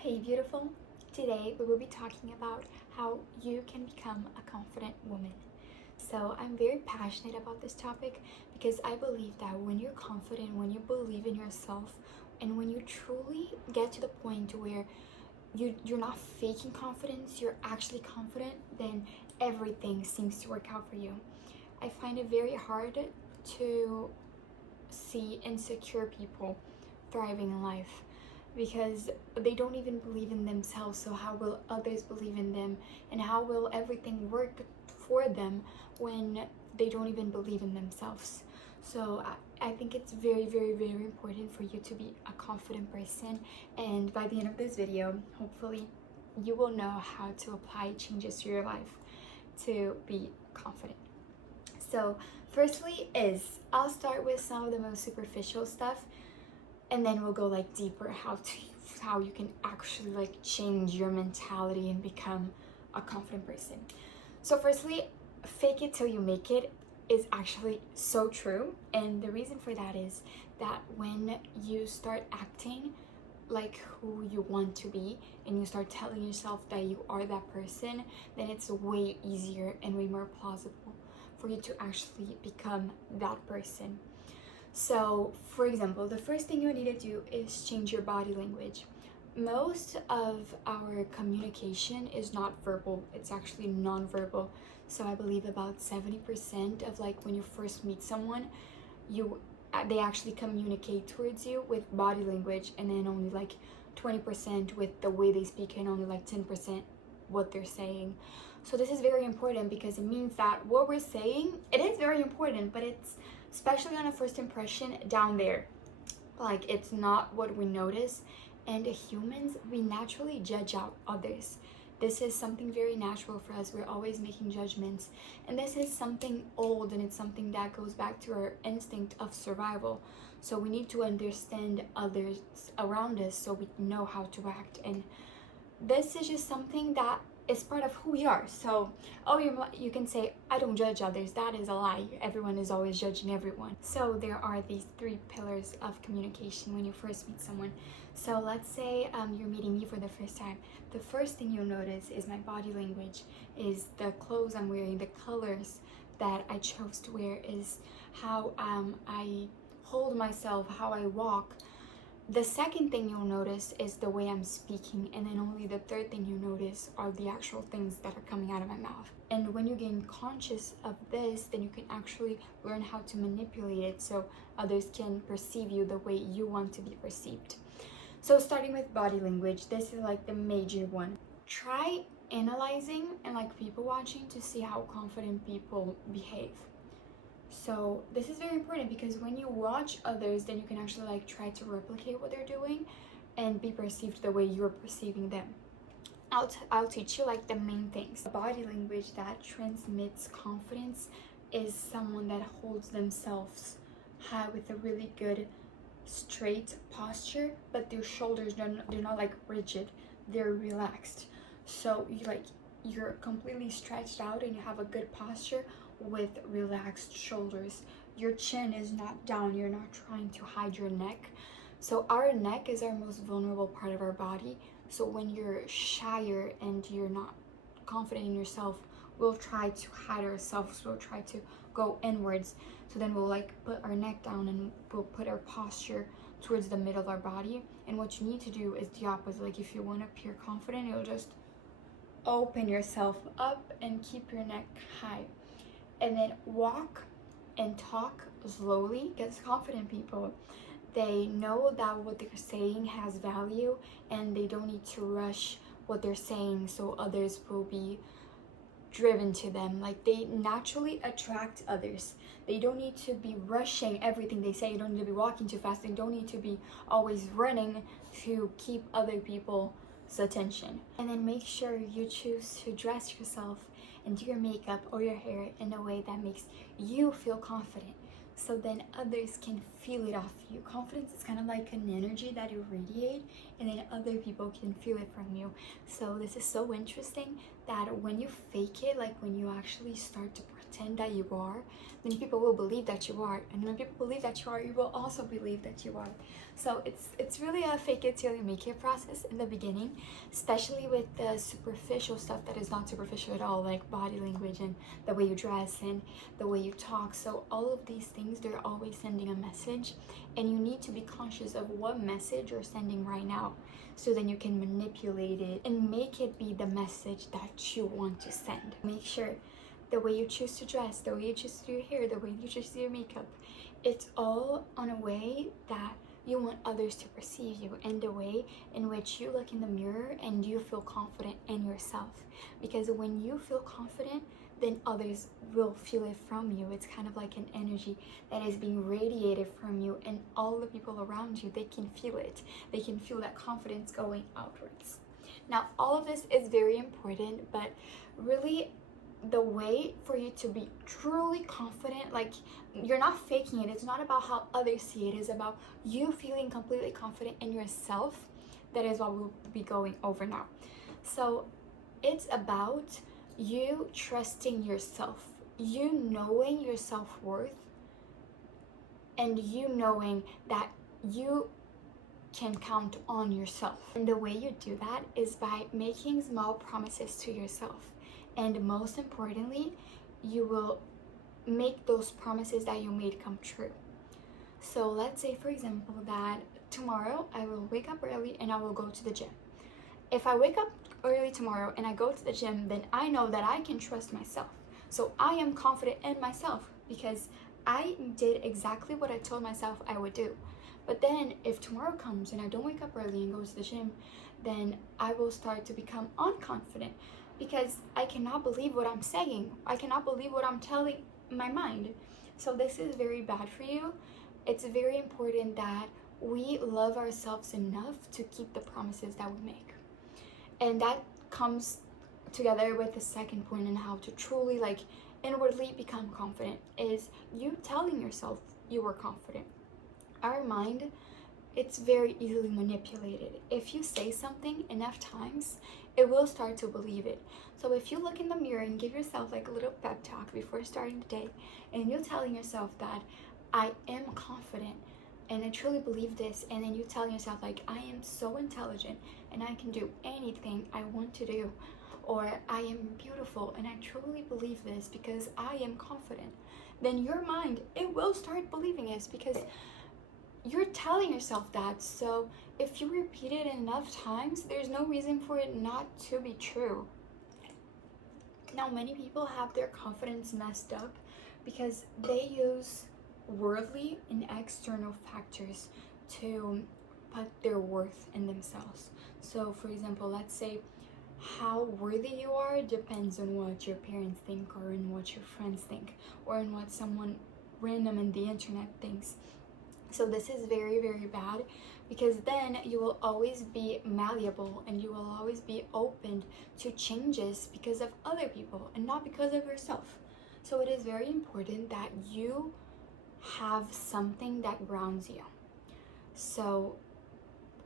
Hey beautiful, today we will be talking about how you can become a confident woman. So I'm very passionate about this topic because I believe that when you're confident, when you believe in yourself, and when you truly get to the point where you're not faking confidence, you're actually confident, then everything seems to work out for you. I find it very hard to see insecure people thriving in life because they don't even believe in themselves. So how will others believe in them, and how will everything work for them when they don't even believe in themselves? So I think it's very, very, very important for you to be a confident person. And by the end of this video, hopefully you will know how to apply changes to your life to be confident. So firstly is I'll start with some of the most superficial stuff, and then we'll go like deeper how you can actually like change your mentality and become a confident person. So firstly, fake it till you make it is actually so true, and the reason for that is that when you start acting like who you want to be and you start telling yourself that you are that person, then it's way easier and way more plausible for you to actually become that person. So, for example, the first thing you need to do is change your body language. Most of our communication is not verbal, it's actually non-verbal. So I believe about 70% of like when you first meet someone, you they actually communicate towards you with body language, and then only like 20% with the way they speak, and only like 10% what they're saying. So this is very important because it means that what we're saying, it is very important, but it's especially on a first impression down there. Like it's not what we notice, and humans, we naturally judge out others. This is something very natural for us. We're always making judgments, and this is something old, and it's something that goes back to our instinct of survival. So we need to understand others around us so we know how to act, and this is just something that is part of who we are. So, oh, you can say, I don't judge others. That is a lie. Everyone is always judging everyone. So there are these three pillars of communication when you first meet someone. So let's say you're meeting me for the first time. The first thing you'll notice is my body language, is the clothes I'm wearing, the colors that I chose to wear, is how I hold myself, how I walk. The second thing you'll notice is the way I'm speaking, and then only the third thing you notice are the actual things that are coming out of my mouth. And when you gain conscious of this, then you can actually learn how to manipulate it so others can perceive you the way you want to be perceived. So starting with body language, this is like the major one. Try analyzing and like people watching to see how confident people behave. So this is very important because when you watch others, then you can actually like try to replicate what they're doing and be perceived the way you're perceiving them. I'll teach you like the main things. The body language that transmits confidence is someone that holds themselves high with a really good straight posture, but their shoulders they're not like rigid, they're relaxed. So you're completely stretched out and you have a good posture with relaxed shoulders. Your chin is not down, you're not trying to hide your neck. So our neck is our most vulnerable part of our body. So when you're shyer and you're not confident in yourself, we'll try to hide ourselves, we'll try to go inwards. So then we'll like put our neck down and we'll put our posture towards the middle of our body. And what you need to do is the opposite. Like if you want to appear confident, you'll just open yourself up and keep your neck high, and then walk and talk slowly, because confident people, they know that what they're saying has value, and they don't need to rush what they're saying so others will be driven to them. Like they naturally attract others. They don't need to be rushing everything they say. You don't need to be walking too fast. They don't need to be always running to keep other people's attention. And then make sure you choose to dress yourself and do your makeup or your hair in a way that makes you feel confident, so then others can feel it off you. Confidence is kind of like an energy that you radiate, and then other people can feel it from you. So this is so interesting that when you fake it, like when you actually start to pretend that you are, then people will believe that you are. And when people believe that you are, you will also believe that you are. So it's really a fake it till you make it process in the beginning, especially with the superficial stuff that is not superficial at all, like body language and the way you dress and the way you talk. So all of these things, they're always sending a message, and you need to be conscious of what message you're sending right now, so then you can manipulate it and make it be the message that you want to send. Make sure the way you choose to dress, the way you choose to do your hair, the way you choose to do your makeup, it's all on a way that you want others to perceive you, and the way in which you look in the mirror and you feel confident in yourself. Because when you feel confident, then others will feel it from you. It's kind of like an energy that is being radiated from you, and all the people around you, they can feel it. They can feel that confidence going outwards. Now, all of this is very important, but really the way for you to be truly confident, like you're not faking it, it's not about how others see it, it's about you feeling completely confident in yourself. That is what we'll be going over now. So it's about you trusting yourself, you knowing your self-worth, and you knowing that you can count on yourself. And the way you do that is by making small promises to yourself. And most importantly, you will make those promises that you made come true. So let's say, for example, that tomorrow I will wake up early and I will go to the gym. If I wake up early tomorrow and I go to the gym, then I know that I can trust myself. So I am confident in myself because I did exactly what I told myself I would do. But then if tomorrow comes and I don't wake up early and go to the gym, then I will start to become unconfident, because I cannot believe what I'm saying. I cannot believe what I'm telling my mind. So this is very bad for you. It's very important that we love ourselves enough to keep the promises that we make. And that comes together with the second point on how to truly inwardly become confident, is you telling yourself you are confident. Our mind, it's very easily manipulated. If you say something enough times, it will start to believe it. So if you look in the mirror and give yourself a little pep talk before starting the day, and you're telling yourself that I am confident and I truly believe this, and then you tell yourself I am so intelligent and I can do anything I want to do, or I am beautiful and I truly believe this because I am confident, then your mind, it will start believing this because you're telling yourself that. So if you repeat it enough times, there's no reason for it not to be true. Now, many people have their confidence messed up because they use worldly and external factors to put their worth in themselves. So for example, let's say how worthy you are depends on what your parents think, or in what your friends think, or in what someone random in the internet thinks. So this is very, very bad, because then you will always be malleable and you will always be open to changes because of other people and not because of yourself. So it is very important that you have something that grounds you. So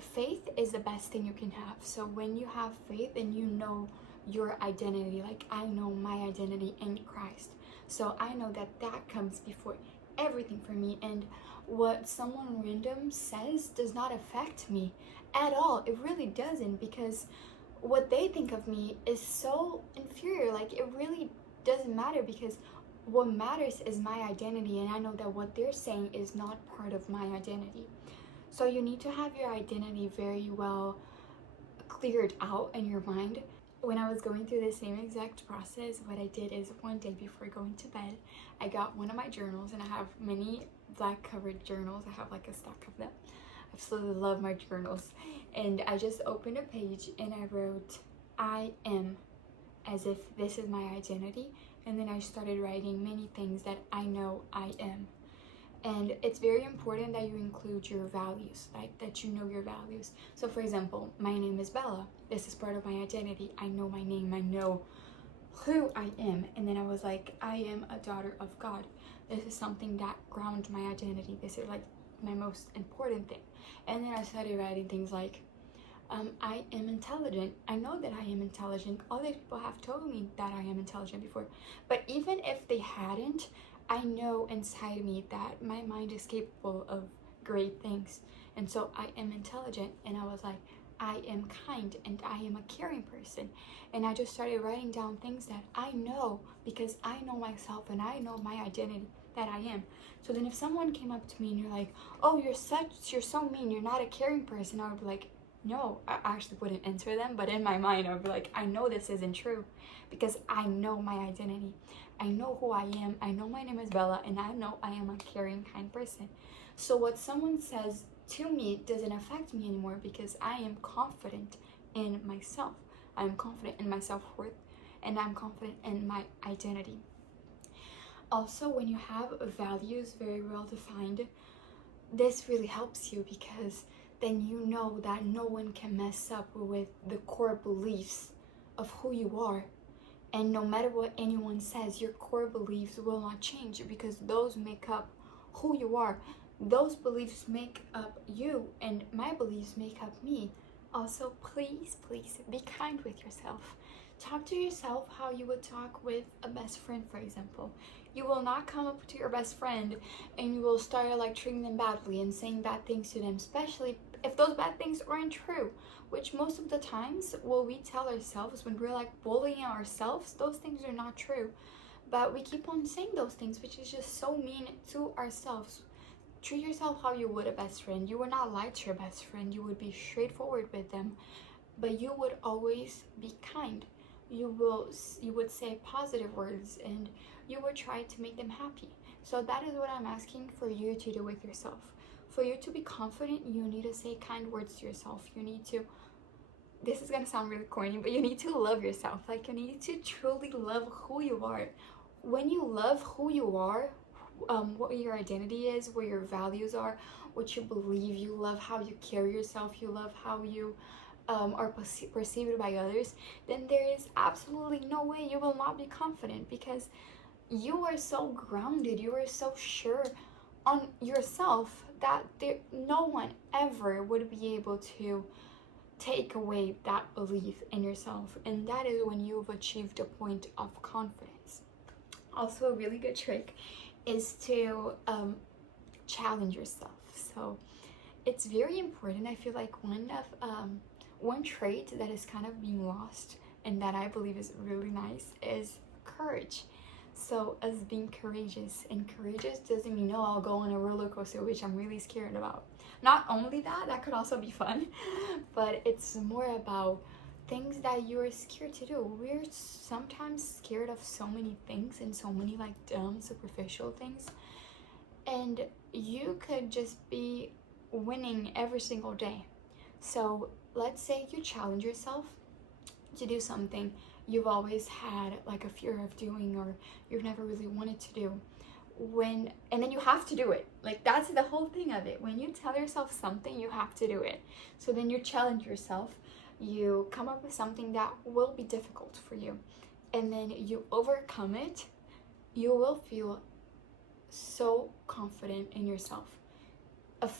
faith is the best thing you can have. So when you have faith and you know your identity, like I know my identity in Christ, so I know that that comes before everything for me, and what someone random says does not affect me at all. It really doesn't, because what they think of me is so inferior. It really doesn't matter, because what matters is my identity, and I know that what they're saying is not part of my identity. So you need to have your identity very well cleared out in your mind. When I was going through the same exact process, what I did is one day before going to bed, I got one of my journals, and I have many black covered journals. I have a stack of them. I absolutely love my journals. And I just opened a page and I wrote, I am, as if this is my identity. And then I started writing many things that I know I am. And it's very important that you include your values, that you know your values. So for example, my name is Bella. This is part of my identity. I know my name. I know who I am. And then I was like, I am a daughter of God. This is something that grounds my identity. This is my most important thing. And then I started writing things like, I am intelligent. I know that I am intelligent. Other people have told me that I am intelligent before. But even if they hadn't, I know inside me that my mind is capable of great things. And so I am intelligent. And I was like, I am kind and I am a caring person. And I just started writing down things that I know because I know myself and I know my identity that I am. So then if someone came up to me and you're like, oh, you're so mean, you're not a caring person, I would be like, no, I actually wouldn't answer them, but in my mind I would be like, I know this isn't true because I know my identity. I know who I am. I know my name is Bella and I know I am a caring, kind person. So what someone says to me doesn't affect me anymore because I am confident in myself. I'm confident in my self-worth and I'm confident in my identity. Also, when you have values very well defined, this really helps you because then you know that no one can mess up with the core beliefs of who you are. And no matter what anyone says, your core beliefs will not change because those make up who you are. Those beliefs make up you and my beliefs make up me. Also, please be kind with yourself. Talk to yourself how you would talk with a best friend, for example. You will not come up to your best friend and you will start like treating them badly and saying bad things to them, especially if those bad things aren't true, which most of the times what we tell ourselves when we're like bullying ourselves, those things are not true. But we keep on saying those things, which is just so mean to ourselves. Treat yourself how you would a best friend. You would not lie to your best friend. You would be straightforward with them, but you would always be kind. You would say positive words and you would try to make them happy. So that is what I'm asking for you to do with yourself. For you to be confident, you need to say kind words to yourself. You need to, this is gonna sound really corny, but you need to love yourself. Like, you need to truly love who you are. When you love who you are, what your identity is, what your values are, what you believe, you love how you carry yourself, you love how you are perceived by others, then there is absolutely no way you will not be confident because you are so grounded, you are so sure on yourself that no one ever would be able to take away that belief in yourself, and that is when you've achieved a point of confidence. Also, a really good trick is to challenge yourself. So it's very important. I feel like one trait that is kind of being lost and that I believe is really nice is courage. So us being courageous, and courageous doesn't mean, oh, I'll go on a roller coaster, which I'm really scared about. Not only that could also be fun, but it's more about things that you're scared to do. We're sometimes scared of so many things and so many like dumb, superficial things. And you could just be winning every single day. So let's say you challenge yourself to do something you've always had like a fear of doing or you've never really wanted to do. And then you have to do it. Like, that's the whole thing of it. When you tell yourself something, you have to do it. So then you challenge yourself, you come up with something that will be difficult for you, and then you overcome it. You will feel so confident in yourself. A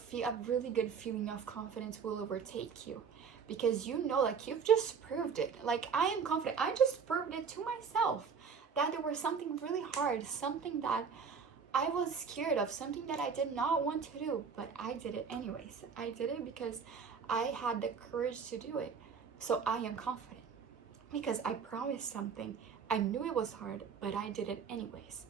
really good feeling of confidence will overtake you because you know, like, you've just proved it. Like, I am confident. I just proved it to myself that there was something really hard, something that I was scared of, something that I did not want to do, but I did it anyways. I did it because I had the courage to do it. So I am confident because I promised something. I knew it was hard, but I did it anyways.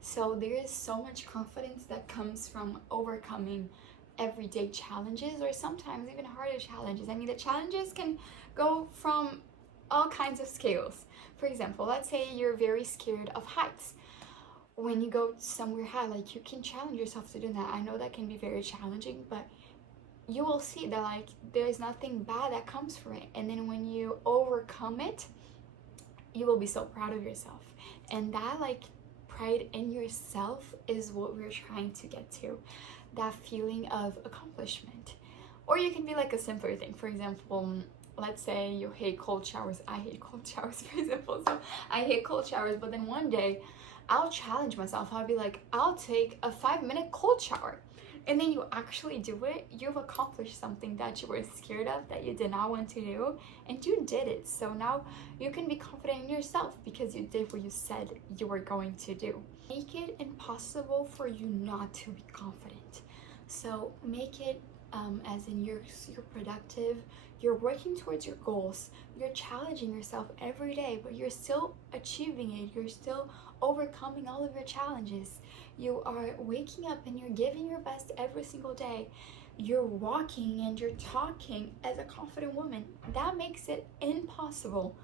So there is so much confidence that comes from overcoming everyday challenges, or sometimes even harder challenges. I mean, the challenges can go from all kinds of scales. For example, let's say you're very scared of heights. When you go somewhere high, like, you can challenge yourself to do that. I know that can be very challenging, but you will see that, like, there's nothing bad that comes from it. And then when you overcome it, you will be so proud of yourself. And that, like, pride in yourself is what we're trying to get to. That feeling of accomplishment. Or you can be like a simpler thing. For example, let's say you hate cold showers. I hate cold showers, for example. So I hate cold showers, but then one day I'll challenge myself. I'll be like, I'll take a 5-minute cold shower. and then you actually do it, you've accomplished something that you were scared of, that you did not want to do, and you did it. So now you can be confident in yourself because you did what you said you were going to do. Make it impossible for you not to be confident. So make it as in you're productive, you're working towards your goals, you're challenging yourself every day, but you're still achieving it, you're still overcoming all of your challenges. You are waking up and you're giving your best every single day. You're walking and you're talking as a confident woman. That makes it impossible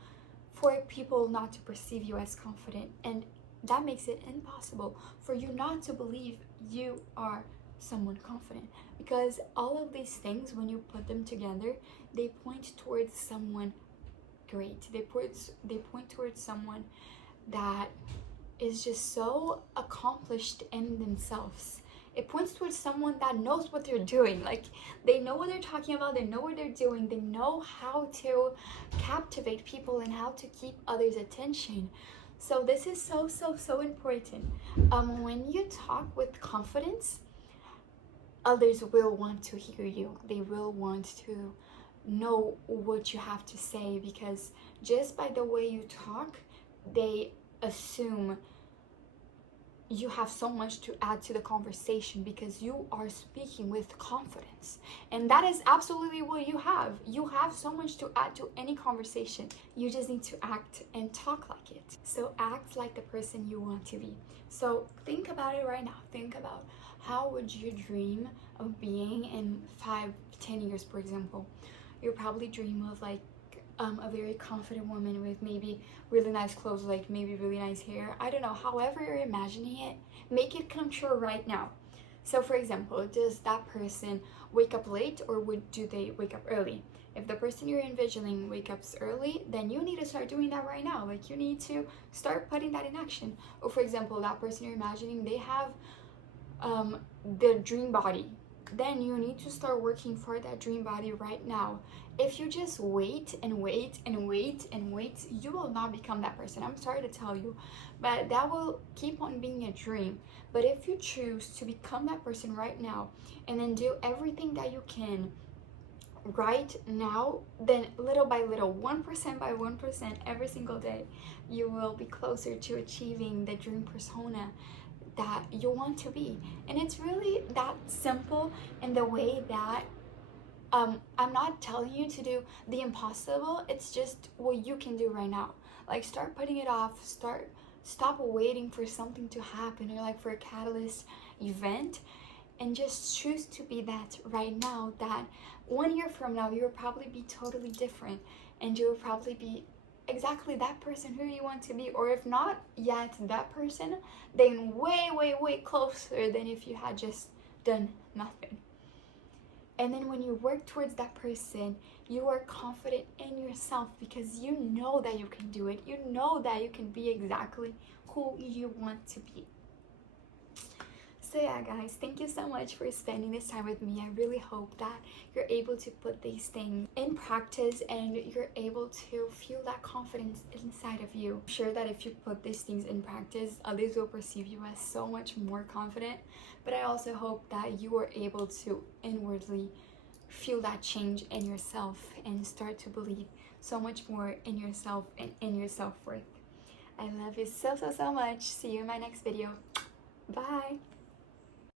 for people not to perceive you as confident, and that makes it impossible for you not to believe you are someone confident, because all of these things, when you put them together, they point towards someone great. They point towards someone that is just so accomplished in themselves. It points towards someone that knows what they're doing. Like, they know what they're talking about, they know what they're doing, they know how to captivate people and how to keep others' attention. So this is so important. When you talk with confidence, others will want to hear you. They will want to know what you have to say, because just by the way you talk, they assume you have so much to add to the conversation because you are speaking with confidence. And that is absolutely what you have. You have so much to add to any conversation. You just need to act and talk like it. So act like the person you want to be. So think about it right now. Think about, how would you dream of being in 5-10 years, for example? You'll probably dream of like a very confident woman with maybe really nice clothes, like maybe really nice hair. I don't know, however you're imagining it, make it come true right now. So for example, does that person wake up late, or do they wake up early? If the person you're envisioning wakes up early, then you need to start doing that right now. Like, you need to start putting that in action. Or for example, that person you're imagining, they have the dream body, then you need to start working for that dream body right now. If you just wait and wait and wait and wait, you will not become that person. I'm sorry to tell you, but that will keep on being a dream. But if you choose to become that person right now, and then do everything that you can right now, then little by little, 1% by 1%, every single day, you will be closer to achieving the dream persona that you want to be. And it's really that simple in the way that I'm not telling you to do the impossible. It's just what you can do right now. Like, start putting it off, stop waiting for something to happen, or like for a catalyst event, and just choose to be that right now. That 1 year from now, you'll probably be totally different, and you'll probably be exactly that person who you want to be. Or if not yet that person, then way closer than if you had just done nothing. And then when you work towards that person, you are confident in yourself because you know that you can do it. You know that you can be exactly who you want to be. So yeah, guys, thank you so much for spending this time with me. I really hope that you're able to put these things in practice and you're able to feel that confidence inside of you. I'm sure that if you put these things in practice, others will perceive you as so much more confident. But I also hope that you are able to inwardly feel that change in yourself and start to believe so much more in yourself and in your self-worth. I love you so much. See you in my next video. Bye.